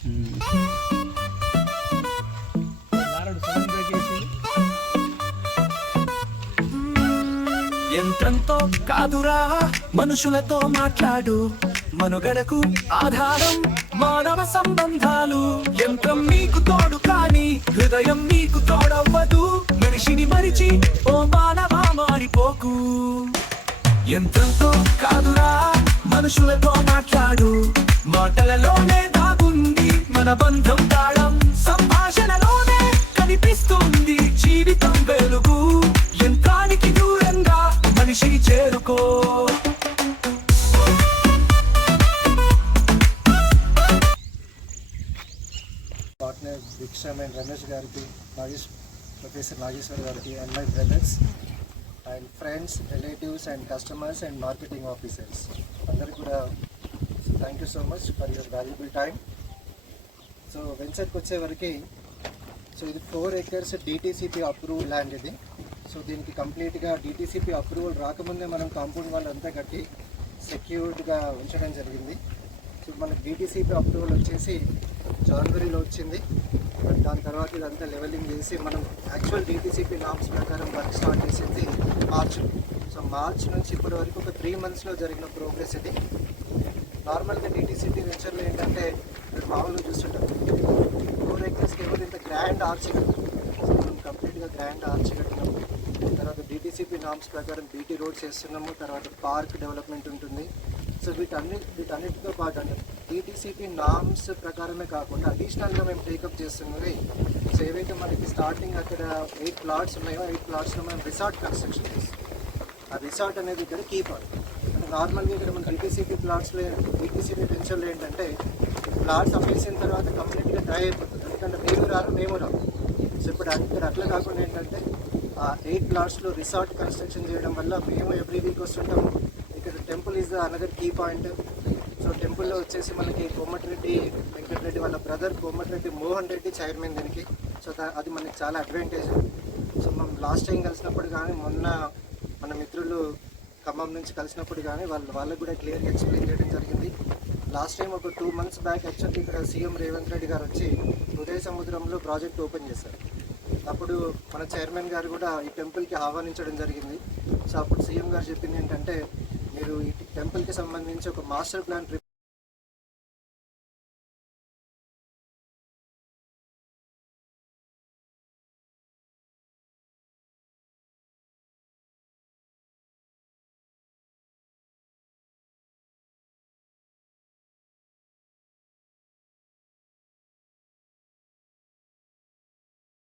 యంత్రంతో కాదురా మనుషులతో మాట్లాడు. మనుగడకు ఆధారం మానవ సంబంధాలు. యంత్రం మీకు తోడు కానీ హృదయం మీకు తోడవ్వదు. మనిషిని మరిచి ఓ మానవా మారిపోకు. యంత్రంతో కాదురా మనుషులతో మాట్లాడు. మాటలలోనే మన బంధం తాళం సంభాషణలోనే కనిపిస్తుంది జీవితం వెలుగు. యంత్రానికి దూరంగా మనిషి చేరుకో. పార్ట్నర్ భిక్షమ్ అండ్ రమేష్ గారికి నాగేష్ ప్రొఫెసర్ నాగేశ్వర్ గారికి and my brothers and friends relatives and customers and marketing officers అందరికి కూడా thank you so much for your valuable time so వెన్సర్కి వచ్చేవరకు సో ఇది four acres DTCP approval land ఇది. సో దీనికి కంప్లీట్గా డిటీసీపీ అప్రూవల్ రాకముందే మనం కాంపౌండ్ వాళ్ళు అంతా కట్టి సెక్యూర్డ్గా ఉంచడం జరిగింది. సో మనకి డిటీసీపీ అప్రూవల్ వచ్చేసి జనవరిలో వచ్చింది. బట్ దాని తర్వాత ఇదంతా లెవెలింగ్ చేసి మనం యాక్చువల్ డిటీసీపీ నామ్స్ ప్రకారం వర్క్ స్టార్ట్ చేసింది మార్చ్. సో మార్చ్ నుంచి ఇప్పటి వరకు ఒక త్రీ మంత్స్లో జరిగిన ప్రోగ్రెస్ ఇది. నార్మల్గా డిటీసీపీ వెంచర్లో ఏంటంటే మీరు మామూలుగా చూస్తుంటారు ఫోర్ ఎకర్స్కి ఎవరు ఇంత గ్రాండ్ ఆర్చ్ సో మనం కంప్లీట్గా గ్రాండ్ ఆర్చ్ కట్టినాము తర్వాత డిటీసీపీ నామ్స్ ప్రకారం బీటీ రోడ్స్ చేస్తున్నాము. తర్వాత పార్క్ డెవలప్మెంట్ ఉంటుంది. సో వీటన్ని వీటన్నిటితో పాటు అంటే డిటీసీపీ నామ్స్ ప్రకారమే కాకుండా అడిషనల్గా మేము టేకప్ చేస్తున్నవి సో ఏవైతే మనకి స్టార్టింగ్ అక్కడ ఎయిట్ ప్లాట్స్ ఉన్నాయో ఎయిట్ ప్లాట్స్లో మనం రిసార్ట్ కన్స్ట్రక్షన్ చేస్తాం ఆ రిసార్ట్ అనేది ఇక్కడ కీపర్ నార్మల్గా ఇక్కడ మన డిటీసీపీ ప్లాట్స్లో డిటీసీపీ వెంచర్లో ఏంటంటే ప్లాట్స్ అమ్మేసిన తర్వాత కంప్లీట్గా డ్రై అయిపోతుంది. ఎందుకంటే మీరు రారు మేము రాము. సో ఇప్పుడు ఇక్కడ అట్లా కాకుండా ఏంటంటే ఆ ఎయిట్ ప్లాట్స్లో రిసార్ట్ కన్స్ట్రక్షన్ చేయడం వల్ల మేము ఎవ్రీ వీక్ వస్తుంటాము ఇక్కడ temple is another key point. So టెంపుల్లో వచ్చేసి మనకి కోమటిరెడ్డి వెంకటరెడ్డి వాళ్ళ బ్రదర్ కోమటిరెడ్డి మోహన్ రెడ్డి చైర్మన్ దీనికి. సో దా- అది మనకి చాలా అడ్వాంటేజ్. సో మనం లాస్ట్ టైం కలిసినప్పుడు కానీ మొన్న మన మిత్రులు ఖమ్మం నుంచి కలిసినప్పుడు కానీ వాళ్ళు వాళ్ళకు కూడా క్లియర్గా ఎక్స్ప్లెయిన్ చేయడం జరిగింది. లాస్ట్ టైం ఒక టూ మంత్స్ బ్యాక్ యాక్చువల్లీ ఇక్కడ సీఎం రేవంత్ రెడ్డి గారు వచ్చి ఉదయ సముద్రంలో ప్రాజెక్ట్ ఓపెన్ చేశారు. అప్పుడు మన చైర్మన్ గారు కూడా ఈ టెంపుల్కి ఆహ్వానించడం జరిగింది. సో అప్పుడు సీఎం గారు చెప్పింది ఏంటంటే మీరు ఈ టెంపుల్కి సంబంధించి ఒక మాస్టర్ ప్లాన్